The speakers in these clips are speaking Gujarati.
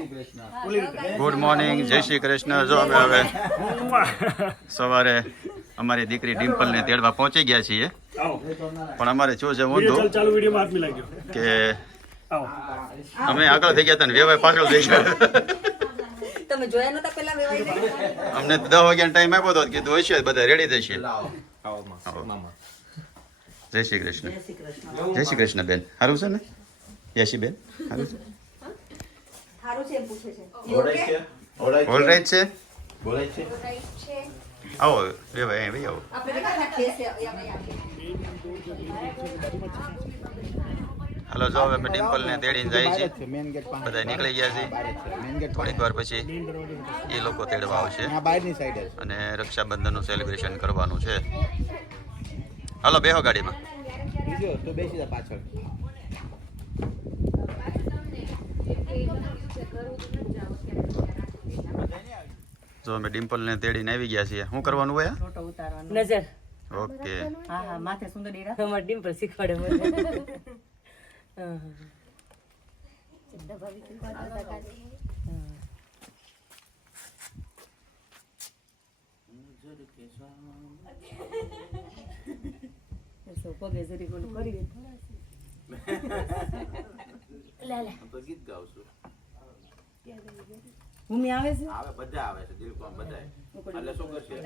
ગુડ મોર્નિંગ, જય શ્રી કૃષ્ણ. જો અમે હવે સવારે અમારી દીકરી ડિમ્પલને તેડવા પહોંચી ગયા છીએ, પણ અમારે શું છે ઊંધું કે અમે આગળ થઈ ગયા હતા ને વેવાય પાછળ થઈ ગયા. તમે જોયા નતા પેલા વેવાઈ અમને 10 વાગ્યાનો ટાઈમ આપ્યો હતો, કીધું હશે બધા રેડી થશે. જય શ્રી કૃષ્ણ. જય શ્રી કૃષ્ણ બેન, સારું છે ને? યશી બેન સારું છે? સારું છે એમ પૂછે છે. ઓલરાઈટ છે? આવો વેવાય અહીં આવો. આપણે કેટલા કેસ હાલો, જો હવે અમે ડિમ્પલને તેડીને જાય છે, બધા નીકળી ગયા છે. થોડીક વાર પછી એ લોકો તેડવા આવશે અને રક્ષાબંધનનું સેલિબ્રેશન કરવાનું છે. હાલો બેહો ગાડીમાં. જો અમે ડિમ્પલને તેડીને આવી ગયા છીએ. શું કરવાનું હોય? ફોટો ઉતારવાનો. નજર. ઓકે. હા હા, માથે સુંદર ડીરા. અમાર ડિમ્પલ શીખવાડે મને. પગે જરી કોલ કરી લે લે તો ગીત ગાઉં છું. ભૂમિ આવે છે? આવે બધા આવે છે, દિલકોમ બધા. એટલે શું કરશે?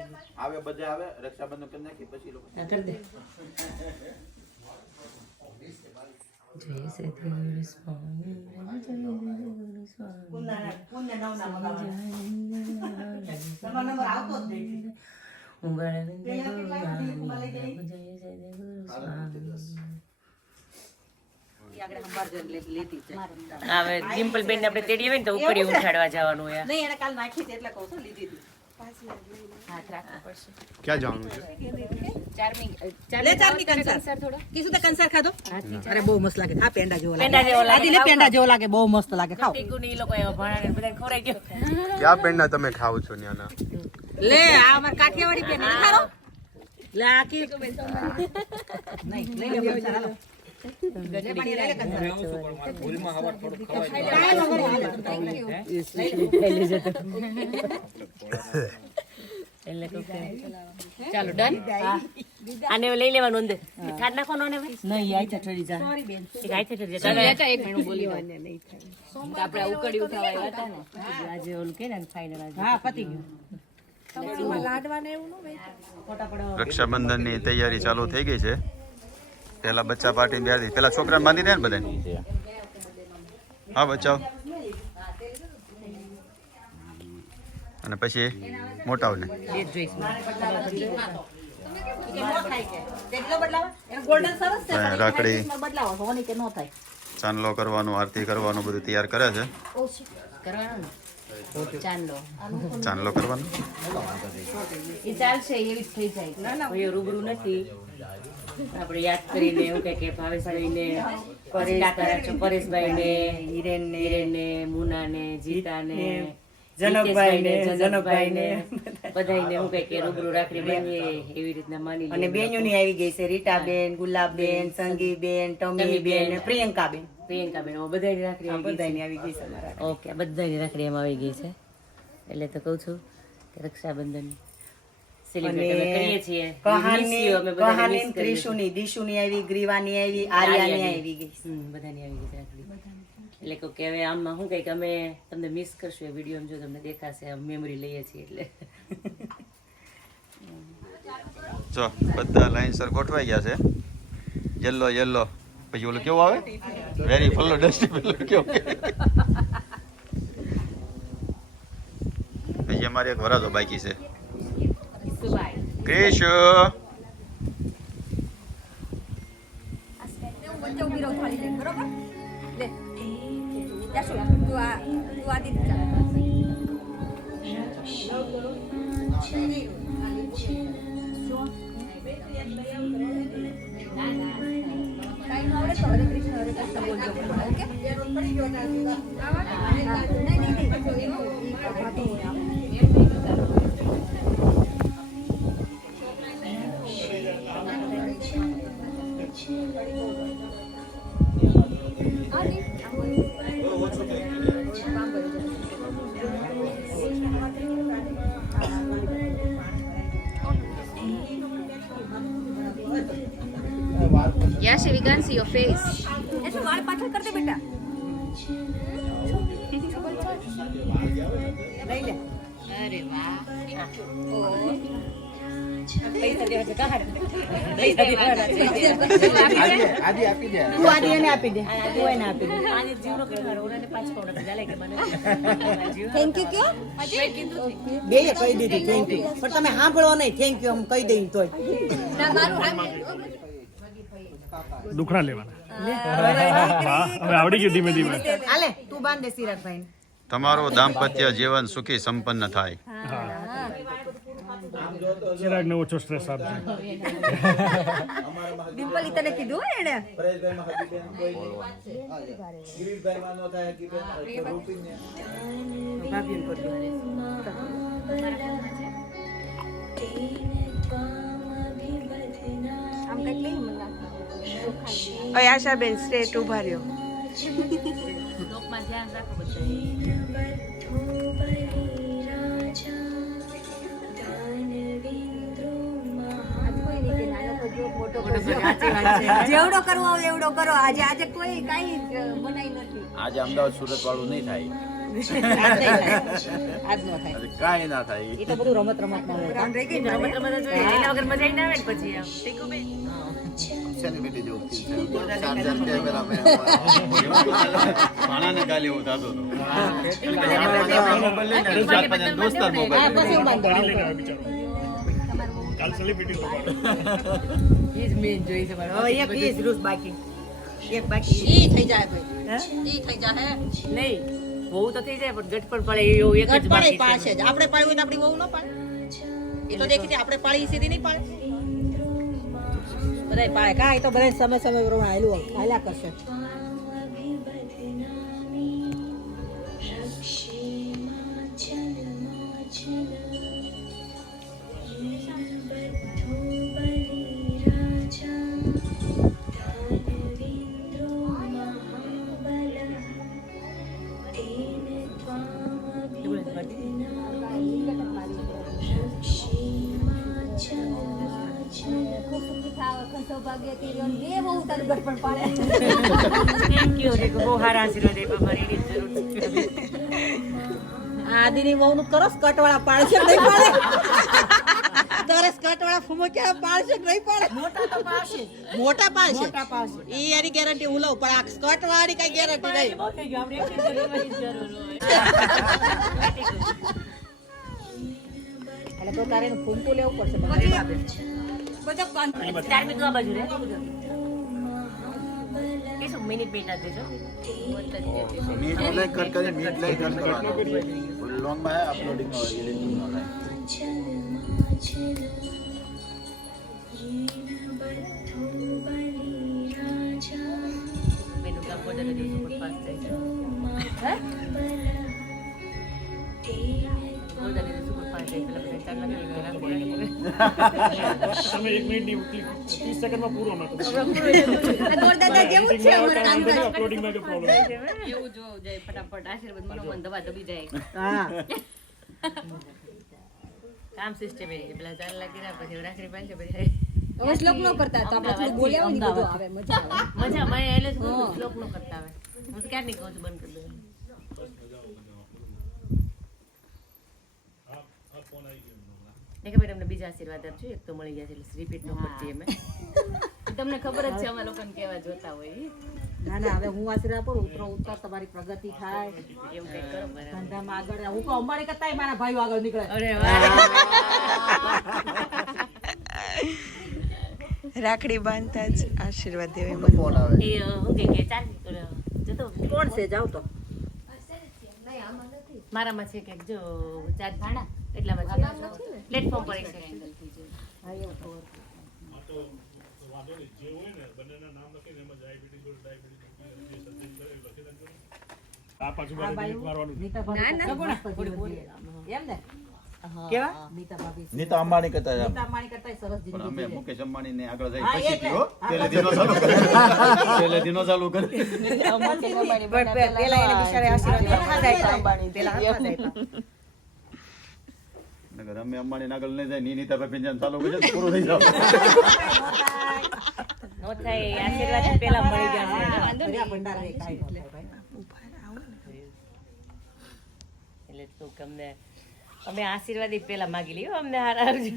આવે બધા આવે, રક્ષાબંધન કરી નાખી પછી લોકો ના કર દે. જય શ્રી હવે ડિમ્પલ બેન ને આપણે તેડી આવે ને તો ઉકળી ઉઠાડવા જવાનું હોય. નહીં, એને કાલ નાખી એટલે કહું છું લીધી હતી. ક્યાં જવાનું છે? અરે બહુ મસ્ત લાગે. આ પેંડા જેવો લાગે. પેંડા જેવો લાગે, બહુ મસ્ત લાગે. ખાઓ. ક્યાં પેંડા તમે ખાવ છો ત્યાંના? લે આ અમાર કાઠિયાવાડી પેંડા ખારો. લે આ કી નહીં લઈ લે ચાલો. ગજેપાણી લઈ લે કંસર. ભૂલમાં હવર થોડું ખવાય. ચાલો ડન. આને લઈ લેવાનું અંદર. કાઢ નાખવાનો ને નહીં આઈ ચટડી જા. સોરી બેન. એક આઈ ચટડી જા. લેતા એક મિનિટ બોલી વાને નહીં થાય. આપણે ઉકડી ઉઠાવાય હતા ને. આજે ઓલું કે ને ફાઈનલ આજે. હા પતી ગયું. રક્ષાબંધનની તૈયારી ચાલુ થઈ ગઈ છે. પેલા બચ્ચા પાર્ટી બે પેલા છોકરાને બાંધી દે ને બધાને. હા બચાવ. અને પછી મોટાઓને રાખડી ચાંદલો કરવાનું, આરતી કરવાનું બધું તૈયાર કરે છે. ચાંદલો કરવાનો એ ચાલશે, એવી જ થઈ જાય. કોઈ રૂબરૂ નથી. આપણે યાદ કરીને એવું કે ભાવેશભાઈને, પરેશભાઈને, હિરેનને, મુનાને, જીતાને, જનકભાઈને બધાને હું કે રૂબરૂ રાખડી બાંધીએ એવી રીતના માની. અને બેનોની આવી ગઈ છે, રીટાબેન, ગુલાબબેન, સંગીબેન, ટમીબેન, પ્રિયંકાબેન બધાની રાખડી આવી ગઈ છે. ઓકે, બધાની રાખડી એમાં આવી ગઈ છે. એટલે તો કહું છું કે રક્ષાબંધન સેલિબ્રેટ કરીએ છીએ. કહાની, ત્રિશુની, દિશુની આવી, ગ્રીવાની આવી, આર્યાની આવી ગઈ, બધાની આવી ગઈ છે રાખડી. એટલે કહું કે હવે આમાં શું કંઈક અમે તમને મિસ કરશું એ વિડીયો, જો તમને દેખાશે મેમરી લઈએ છીએ એટલે. જો બધા લાઈનસર ગોઠવાઈ ગયા છે. યલો યલો, પછી ઓલું કેવું આવે? વેરી ફલ્લો ડસ્ટી પેલું કેવું? પછી અમારે એક વરાજો બાકી છે. Krish Yashi, we can't see your face. ऐसे वाल पाछળ कर दे बेटा લઈ લે अरे वाह પૈસા દેવા છે કાઢ પૈસા દેવા આદિ આપી દે તું આદિ એને આપી દે તું એને આપી દે આને જીવનો કરી મારો ઓરાને 5 પાઉન્ડ ચાલે કે મને Thank you, kyo? મેં કીધું બે કહી દીધી થેન્ક યુ પણ તમે સાંભળો નહીં થેન્ક યુ હું કહી દઈ તોય ના મારું હા દુખણા લેવાના હવે આવડી ગયું ધીમે ધીમે હાલે તું બાંધ દે સિરાજભાઈ તમારું દાંપત્ય જીવન સુખી સંપન્ન થાય. ચિરાગને ઓછો સ્ટ્રેસ આપજો. ડિમ્પલ તને કીધું હે એને પરેશભાઈ માં હતી બેન કોઈ ગિરીશભાઈ માં નો થાય કે બેન રૂપીને ભાભીને કરી આમ કઈ લઈ મને આશાબેન સ્ટેટ ઉભા રહ્યો લોકમાં ધ્યાન રાખો બધા જેવડો કરવો હોય એવડો કરો આજે આજે કોઈ કાઈ બનાઈ નથી આજે અમદાવાદ સુરત વાળું નહીં થાય આજ નો થાય કાંઈ ના થાય એ તો બધું રમત રમતમાં હોય કામ રહી ગઈ ને રમત રમત જ હોય એના વગર મજા ના આવે ને પછી આમ ટીકુ બે સેલિબ્રિટી જેવું feel થાય. ચાર્જર કેમેરા મેં માણાને કાલે એવું થતું હતું. હા પછી હું બાંધ ગાડી લઈને આવે બિચારો. કાલ સેલિબ્રિટી ઈ જ મેન જોઈ છે મારો હવે એક ઈ જ રૂસ બાકી એક બાકી ઈ થઈ જાય ભાઈ ઈ થઈ જાહે નહીં બહુ તો થઈ જાય પણ ગટ પણ પડે એવું એક જ બાકી પાડે જ આપણે પાડ્યું આપણી વહુ ન પાડે એ તો દેખી આપણે પાડી સીધી નહીં પાડે બધાય પાડે કાંઈ તો બધાય સમય સમય પ્રમાણે હાલ્યા કરશે સૌભાગ્ય તીર્યો ને બહુ તારું ગટ પણ પાડે થેન્ક યુ રે બહુ સારા આશીર્વાદ આપ્યા મારી એની જરૂર છે આદિની વહુ નું કરો સ્કર્ટ વાળા પાડશે કે નહીં પાડે તારે સ્કર્ટ વાળા ફૂમો ક્યાં પાડશે કે નહીં પાડે મોટા પાડશે મોટા પાડશે ઈ એની ગેરંટી હું લઉં પણ આ સ્કર્ટ વાળાની કઈ ગેરંટી નહીં બહુ થઈ ગયું આપણે એટલી જરૂર હોય એટલે તો તારે એનું ફોન તો લેવું પડશે બધો કામ 4 મિનિટ આ બાજુ રે કેસો મિનિટ બેટા દેજો મીટ લાઈક કટ કરી મીટ લાઈક કટ કરવાનો લોંગ માં અપલોડિંગ નો એડિટિંગ નો થાય મેનુ કામ બોર્ડર દે સુપર ફાસ્ટ થાય હે બોર્ડર દે સુપર ફાસ્ટ થાય પેલા બધા ચાલ લાગે તમે 1 મિનિટની 30 સેકન્ડમાં પૂરો નતો ગોરદાદા જેવું જ છે અમારું કામ કરે અપલોડિંગમાં કે પ્રોબ્લેમ એવું જો જાય ફટાફટ આશીર્વાદ મનોમન દવા દબી જાય હા કામ સિસ્ટમ એ પેલા ચાલ લાગી રહ્યા પછી રાખડી બાંધે પછી હવે શ્લોક નો કરતા તો આપણે થોડું બોલ્યા હોય ને બધું આવે મજા આવે મજા મને એટલે શ્લોક નો કરતા આવે હું તો ક્યારે નહીં કહું છું બંધ કરી દઉં ભાઈ તમને બીજા આશીર્વાદ આપજો એક તો મળી ગયા છે એટલે રિપીટ ન કરતી અમે તમને ખબર જ છે અમે લોકોને કેવા જોતા હોય ના ના હવે હું આશીર્વાદ આપું ઉત્તર તમારી પ્રગતિ થાય એવું કંઈક કરો બરાબર ધંધામાં આગળ હું તો અંબાણી કરતાય મારા ભાઈઓ આગળ નીકળે અરે વાહ રાખડી બાંધતા જ આશીર્વાદ દેવે ફોન આવે એ હું કે ચાલ જતો કોણ છે જાવ તો મારામાં છે કે જો ચાર ભાડા એટલામાં છે પ્લેટફોર્મ પર છે આ પાછું મારવાનું એમ ને કેવા નીતા ભાભી નીતા અંબાણી કરતા હતા. નીતા અંબાણી કરતાય સરસ પણ અમે જિંદગી મુકેશ અંબાણી ને આગળ જઈ હા, પછી એટલે. કયો પેલે દિનો ચાલુ કરે પેલે દિનો ચાલુ કરે પેલા એને બિચારે આશીર્વાદ હાથમાં જ આપ્યા. પેલા હાથમાં જ આપ્યા. ને નગર અમે અંબાણી નાગલ લઈ જાય ની નીતા ભાઈ પિંજાન ચાલુ કરી પૂરું થઈ જાવ નો થાય આશીર્વાદ પેલા મળી ગયા છે ભર્યા ભંડાર રે કાંઈ ન થાય ભાઈ. એટલે શું કે અમે આશીર્વાદ ઈ પેલા માગી લઈએ અમને હારા આપજો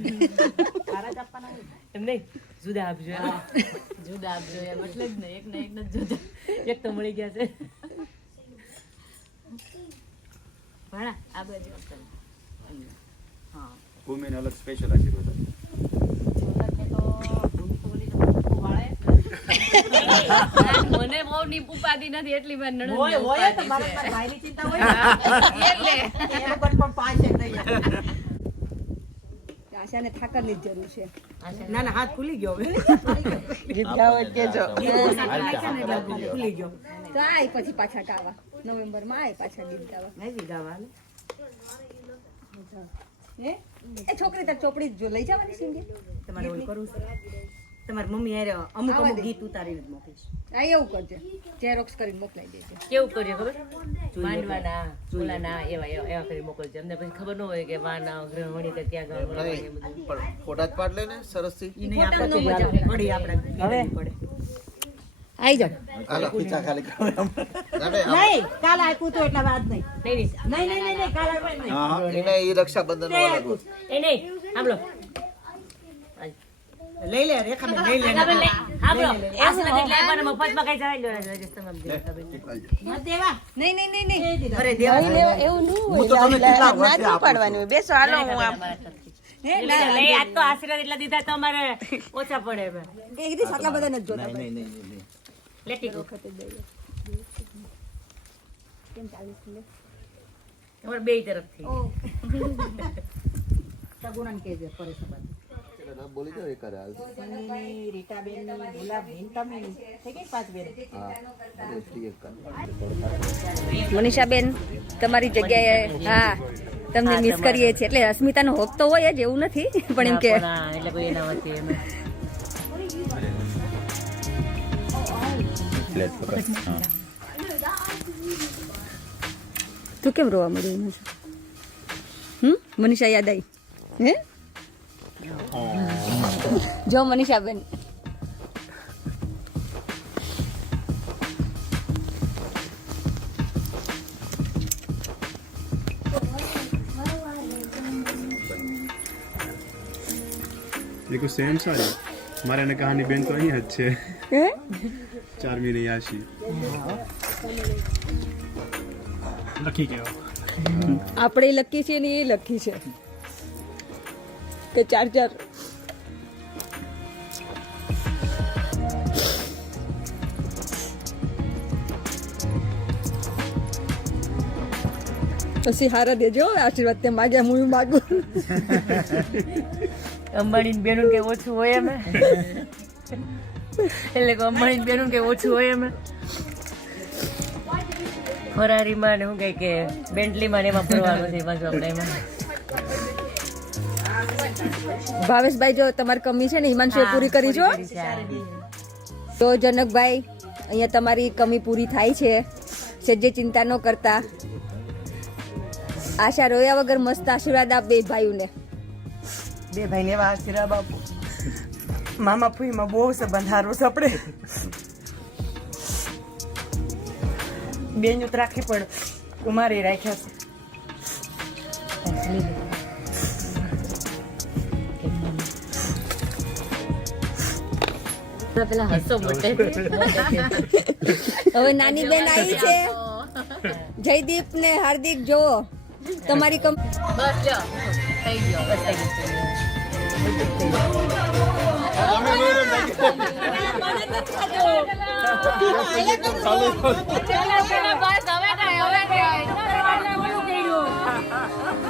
તારા જ આપવાના હોય ને. એમ નહીં જુદા આપજો જુદા આપજો એમ એટલે જ ને એક ને જુદા એક તો મળી ગયા છે ભાણા આ બાજુ હા ભૂમિને અલગ સ્પેશિયલ આશીર્વાદ આપો. મને બહુ ની ઉપાધિ નથી એટલી વાર નણંદ હોય હોય તો મારા ભાઈની ચિંતા હોય ને. એટલે એનું પણ પાંચેક થઈ જાય. આશાને થાકરની જ જરૂર છે. ના ના હાથ ખુલી ગયો હવે. ખુલી ગયો તો આય પછી પાછા ગાવા નવેમ્બરમાં આય પાછા ગીત ગાવા નહીં ગાવા હે એ છોકરી તાર ચોપડી જો લઈ જવાની સિંગે તમારે ઓલું કરવું છે તમારી મમ્મી હારે અમુક અમુક ગીત ઉતારીને જ મોકલીશ. આ એવું કરજે ઝેરોક્સ કરીને મોકલાઈ દેજે કેવું કર્યું ખબર માંડવાના ચોલાના એવા એવા એવા કરી મોકલજો અમને પછી ખબર ન હોય કે વાના ગ્રહણી કે ક્યાં ગાવાનું ફોટા જ પાડ લે ને સરસથી. ઈ નહીં આપણે તો પડી આપણે હવે પડે આઈ જાવ હાલો પીછા ખાલી કરો એમ. નહીં કાલ આપ્યું તો એટલા વાત નહીં નહીં નહીં કાલ આપ્યું નહીં હા એને ઈ રક્ષાબંધન વાળા ગોત. એ નહીં સાંભળો લઈ લે રેખાબેન લઈ લે સાંભળો આશીર્વાદ એટલે આપવાના મફતમાં કઈ જવાય લો રાજસ્થાનમાં મત દેવા નહીં અરે દેવા એવું નહીં હું તો તમે કેટલા વર્ષથી આપું છું. બેસો હાલો હું આપ લઈ આજ તો આશીર્વાદ એટલા દીધા તો અમારે ઓછા પડે હવે. એક દિવસ આટલા બધા નથી જોતા નહીં. લેટી ગો તમારે બે તરફથી સગુણાને કહેજે પરેશ બાબા. નામ બોલી દો એક હાલ. મનીની, રીટાબેન, ગુલાબબેન, તમે થઈ ગઈ 5 બેન. હા ઠીક કર. મનીષાબેન તમારી જગ્યાએ હા તમને મિસ કરીએ છીએ એટલે અસ્મિતાનો હોક તો હોય જ એવું નથી પણ એમ કે એટલે કોઈ એના વચ્ચે એમ તું કેમ રોવા મળ્યું મનીષા યાદ આવી હે જો મનીષાબેન देखो सेम सारी हमारे ने कहानी बेन तो અહીં જ છે હે ચારમી ની યાશી લખી ગયો આપણે લખી છે ને એ લખી છે કે ચાર ચાર પછી હારા દેજો આશીર્વાદ તે માગ્યા હું માગું અંબાણી બેનું કે ઓછું હોય એમ એટલે કે અંબાણી બેનું કે ઓછું હોય એમ ફરારીમાં ને શું કહે કે બેન્ટલીમાં ને એમાં ફરવાનું છે પાછું આપણે એમાં ભાવેશભાઈ જો તમારી કમી છે ને હિમાંશુએ પૂરી કરી છો તો જનકભાઈ અહીંયા તમારી કમી પૂરી થાય છે સજ્જે ચિંતા ન કરતા આશા રોયા વગર મસ્ત આશીર્વાદ આપ બે ભાઈઓને બે ભાઈને એવા આશીર્વાદ આપો મામા ફૂઈમાં બહુ સંબંધ હારો છે આપણે બેન જ રાખી પણ કુમારી રાખ્યા છે પેલા હસો મોટે હવે નાની બેન આવી છે જયદીપ ને હાર્દિક જો તમારી બસ લો થઈ ગયો બસ થઈ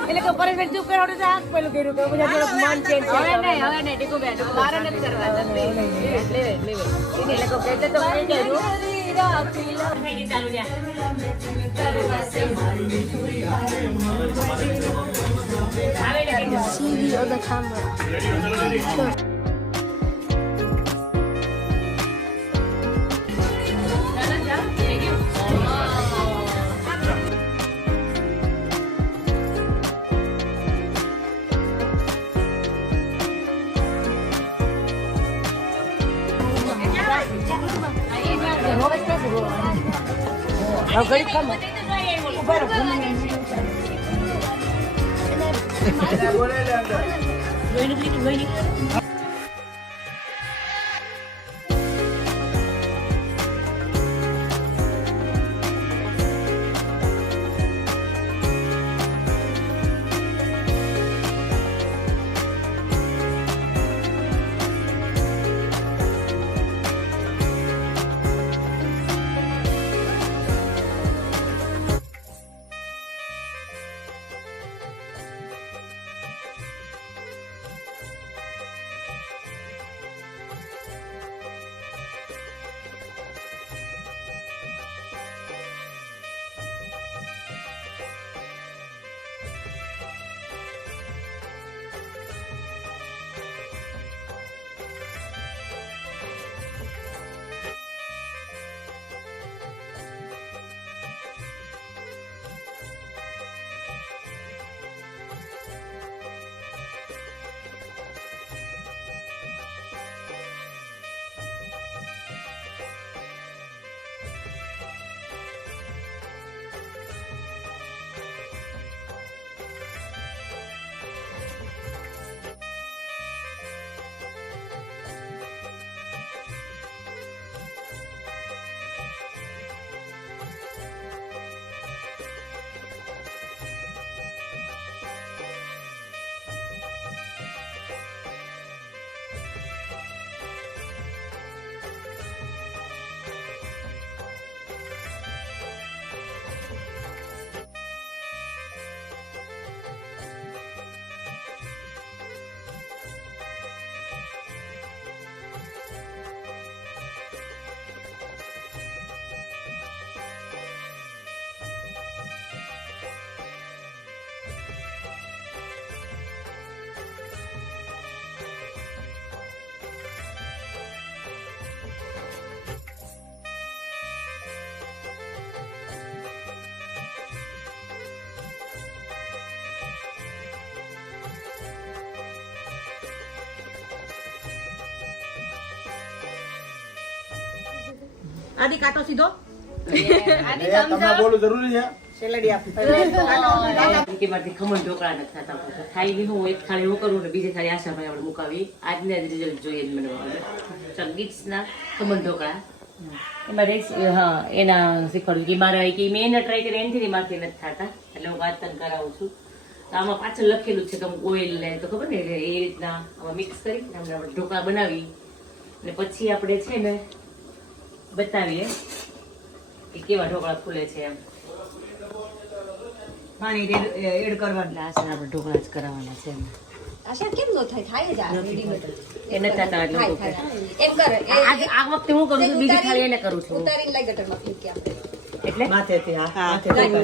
એટલે કે પરેશભાઈ ચૂપ કરો તો આંખ પેલું કર્યું કે બધા થોડુંક મન ચેન્જ હવે નહીં ટીકુ બેન મારે નથી કરવા એટલે કે કહેતે તો કઈ કર્યું ચાલુ રહ્યા આદિ કાટો સીધો તમને બોલું જરૂરી છે. સેલડી આપી કે મારથી ખમણ ઢોકળા નથી થતા થાળી ની હું એક થાળી હું કરું ને બીજી થાળી આશાભાઈ આપણે મુકાવી આજને આજ રિઝલ્ટ જોઈએ મને ચંગીટ્સના ખમણ ઢોકળા એમાં હા એના શીખવાડ્યું કે મારા કે મેં એને ટ્રાય કરી એનાથી મારથી નથી થતા એટલે હું વાત તને કરાવું છું તો આમાં પાછળ લખેલું છે કે ઓઇલ લે તો ખબર ને એ રીતના આમાં મિક્સ કરી આપણે ઢોકળા બનાવી અને પછી આપણે છે ને બતાવીએ કે કેવા ઢોકળા ફૂલે છે એમ પાણી એડ કરવાનું આશા આપણે ઢોકળા જ કરાવવાના છે એમ આશા કેમ નો થાય થાય જ આ રેડીમેડ એ નથી થતા એટલે હું કહું. એમ કર આ વખતે હું કરું છું બીજી થાળી એને કરું છું ઉતારીને લઈ ગટરમાં ફેંકી આપણે એટલે માથેથી હા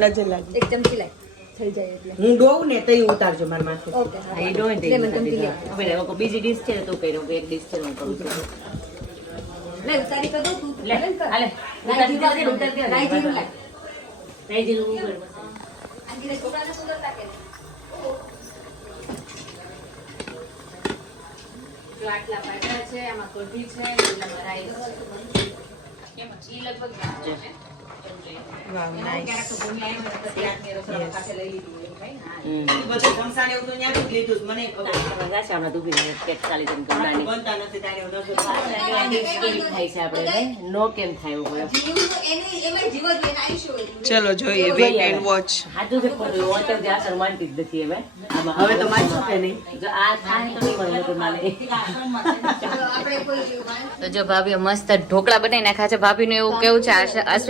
નજર લાગે એક ચમચી લઈ થઈ જાય એટલે હું ડોવ ને તઈ ઉતારજો મારા માથે ઓકે હા, એ ડોઈ દઈ લેમન ચમચી લે હવે હવે બીજી ડીશ છે ને તું કર્યો એક ડીશ છે ને હું કરું છું લે ઉતારી તો દો તું લે હાલે ઉતારી દે ઉતારી દે લાઈ જીરું લાઈ રાઈ જીરું હું કરું આ જીરા છોકરાને સુંદર લાગે જો આટલા પાટા છે આમાં કઢી છે લીલામાં રાઈ છે એમાં ઈ લગભગ નાખો છે વાવ નાઈસ ક્યારેક તો ભૂમિ આવી હોય તો ત્યાંની રસોડા પાસે લઈ લીધી હોય ભાઈ હા બધું સંસાર એવું તો ન્યા જ લીધું છે, મને ખબર ગાશામાં ડૂબી કેટ ચાલી જમ કરવાની બનતા નથી તારે નજર કેવી થાય છે આપણે નો કેમ થાય એવું હોય જીવું તો એને એમાં જીવ જ એને આયુષ્ય હોય ચલો જોઈએ વેટ એન્ડ વોચ હાજુ છે પણ વોટર જે અસર માનતી જ નથી હવે આમાં હવે તો માનશો કે નહીં જો આ થાય તો નહીં મળે તો માને આપણે કોઈ તો જો ભાભીએ મસ્ત ઢોકળા બનાવી નાખ્યા છે ભાભીનું એવું કેવું છે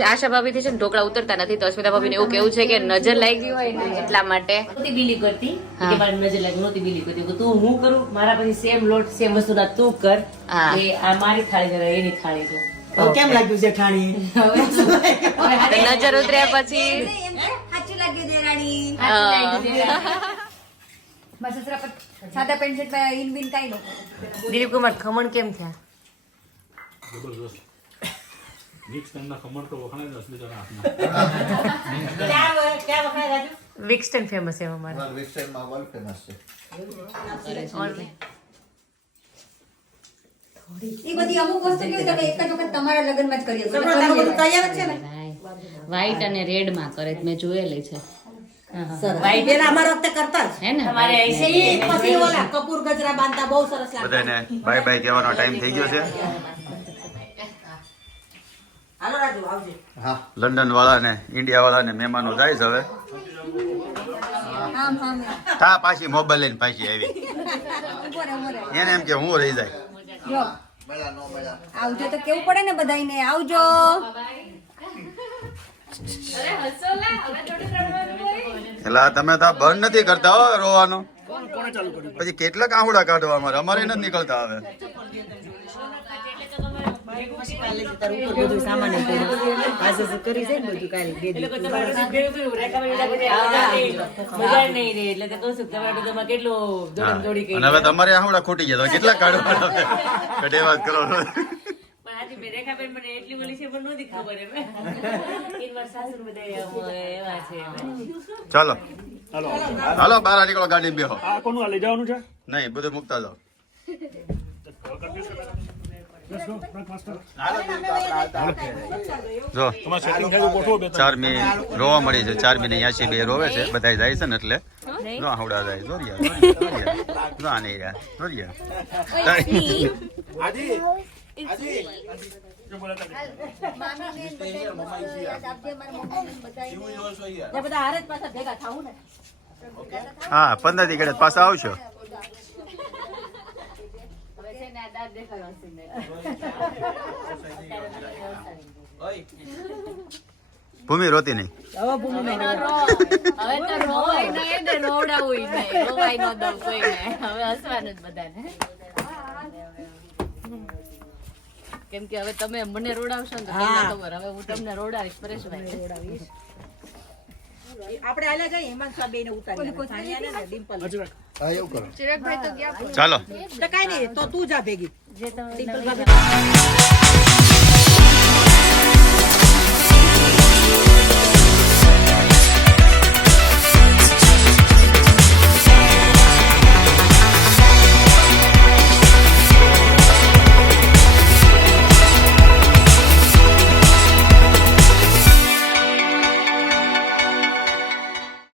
આશા ભાભીથી છે ને ઢોકળા ઉતરતા નથી તો અસ્મિતા ભાભીને એવું કેવું છે કે નજર લાગી હોય ને એટલા માટે નહોતી બિલીવ કરતી કે મારી નજર લાગી નહોતી બિલીવ કરતી કે તું હું કરું મારા પછી સેમ લોટ સેમ વસ્તુ ના તું કર હા. એ આ મારી થાળી છે એની થાળી છે તો કેમ લાગ્યું છે ઠાણી તો નજર ઉતર્યા પછી એમ સાચું લાગ્યું દેરાણી બસ સસરા પર સાદા પેન્ટ શર્ટ માં ઇન બિન કાઈ નો દિલીપ કુમાર ખમણ કેમ થયા વિક્સટન ફેમસ છે અમારે વેબસાઇટમાં વર્લ્ડ ફેમસ છે. એ બધી અમુક વસ્તુ કેવી તમે એક જ વખત તમારા લગ્નમાં જ કરી શકો તારું બધું તૈયાર જ છે ને વ્હાઈટ અને રેડ માં કરે મેં જોયેલી છે પેલા અમારા વખતે કરતા જ હે ને પછી ઓલા કપૂર ગજરા બાંધતા બહુ સરસ લાગતા. બધાને બાય બાય કહેવાનો ટાઈમ થઈ ગયો છે. હાલો રાજુ આવજે. લંડન વાળાને ઇન્ડિયા વાળાને મહેમાનો જાય છે હવે. આમ આમ તા પાછી મોબાઈલ લઈને પાછી આવી. ઉભો રહે. એને એમ કે હું રહી જાય. જો આવજો તો કેવું પડે ને બધાયને આવજો. એટલે તમે તો બંધ નથી કરતા હો રોવાનું. પછી કેટલાક આહુડા કાઢવા અમારે નથી નીકળતા હવે. બધું સામાન આજે કરી જાય ને બધું કાલે બે દિવસ અને હવે તમારે આહુડા ખૂટી ગયા તો કેટલા કાઢવા કઢે વાત કરો. ચાલો હાલો બહાર નીકળો ગાડી બેહો. આ કોનું આ લઈ જવાનું છે? નહીં બધું મૂકતા જાઓ. Let's go, break master. જો સેટિંગ થયું ગોઠવો બે ચાર મી રોવા મળી છે. 4 મી 82 બે રોવે છે. બધા જાય છે ને એટલે જો આહુડા જાય. દોરિયા જો આ નહીં રહ્યા દોરિયા. બધા હારે જ પાછા ભેગા થાવું ને. હા 15 થી ઘડે પાછા આવશો. ભૂમિ રોતી નહીં. હવે તો રોવાય નહીં ને રોવડાવું નહીં રોવાય ન દઉં કોઈને હવે હસવાનું જ બધાને કેમ કે હવે તમે મને રોડાવશો ને તો તમને ખબર હવે હું તમને રોડાવીશ પરેશભાઈ રોડાવીશ આપણે આલે જઈએ હેમાંગ સાહેબ બેને ઉતારી સાનિયાને ને ડિમ્પલ ચાલો તો કાઈ નહીં તો તું જા ભેગી ડિમ્પલ ભાભી